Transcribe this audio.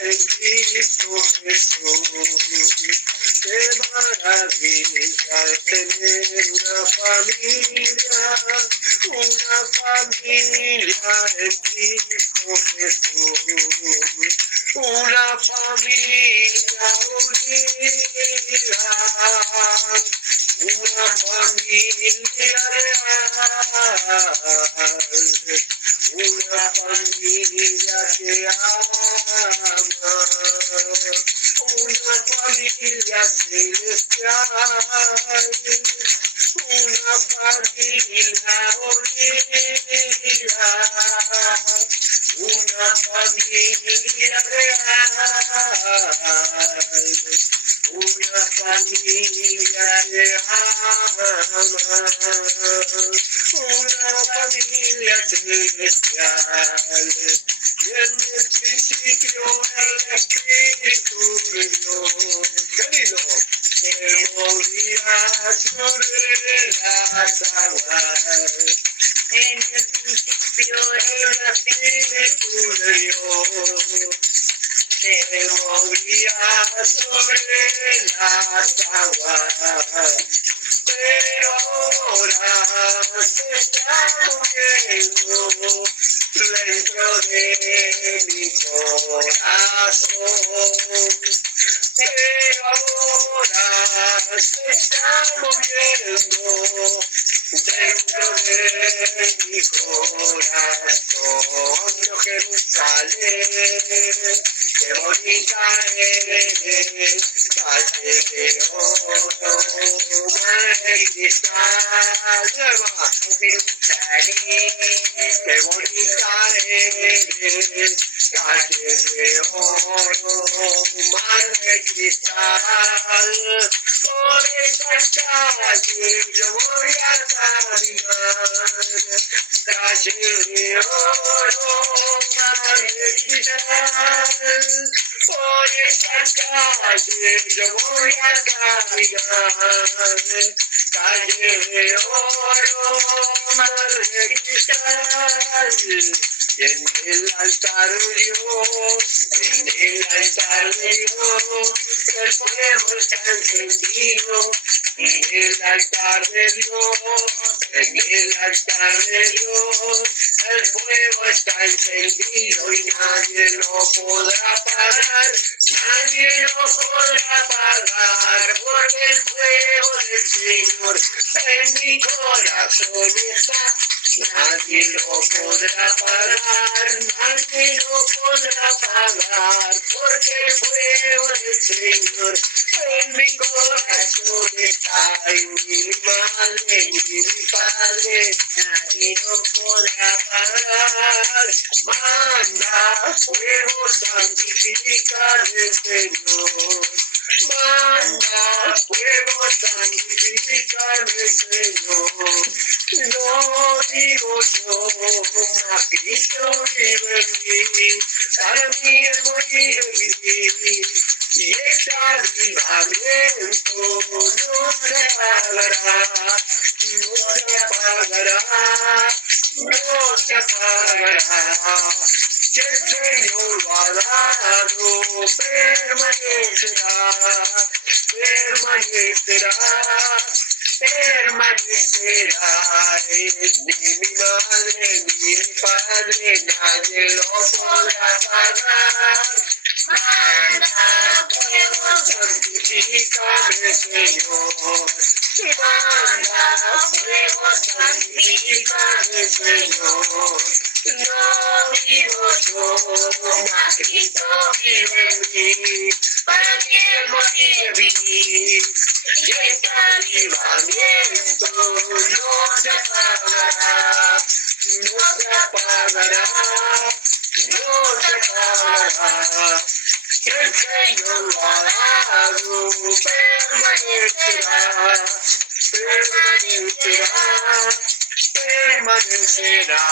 en Cristo Jesús. Qué maravilla es tener una familia en Cristo Jesús. Una familia unida, una familia real, una familia que ama, una familia celestial, una familia unida, una familia real, una familia que ama, una familia celestial. Y en el principio el Espíritu de Dios, qué lindo, que movía sobre las aguas. En el principio el Espíritu de Dios se movía sobre las aguas, pero ahora se está moviendo dentro de mi corazón, pero ahora se está moviendo dentro de mi corazón. Yo Jerusalén, qué bonita eres, calle de oro, magistral, nueva Jerusalén, qué bonita eres, calle de oro, mar de cristal. Por esas calles yo voy a caminar, calle de oro, mar de cristal. Por esas calles yo voy a caminar, calle de oro, mar de cristal. Y en el altar de Dios, en el altar de Dios, el fuego está encendido. En el altar de Dios, en el altar de Dios, el fuego está encendido y nadie lo podrá apagar. Nadie lo podrá apagar, porque el fuego del Señor en mi corazón está. Nadie lo podrá parar, nadie lo podrá pagar, porque el fuego del Señor en mi corazón está. En mi madre, en mi padre, nadie lo podrá parar. Manda fuego, santifica el Señor. Manda fuego, santifica el Señor. No digo yo, mas Cristo vive en mí, para mí es morir y vivir, y este avivamiento no se apagará, no se apagará, no se apagará. Si el Señor lo ha dado, permanecerá, permanecerá. Permanecerá en mi madre, mi padre, nadie lo podrá pagar. Manda fuego, santifícame, Señor. Manda fuego, santifícame, Señor. No vivo yo, mas Cristo vive en mí. Para mí el morir es vivir. Y este avivamiento no se apagará, no se apagará, no se apagará. El Señor lo ha dado, permanecerá, permanecerá, permanecerá.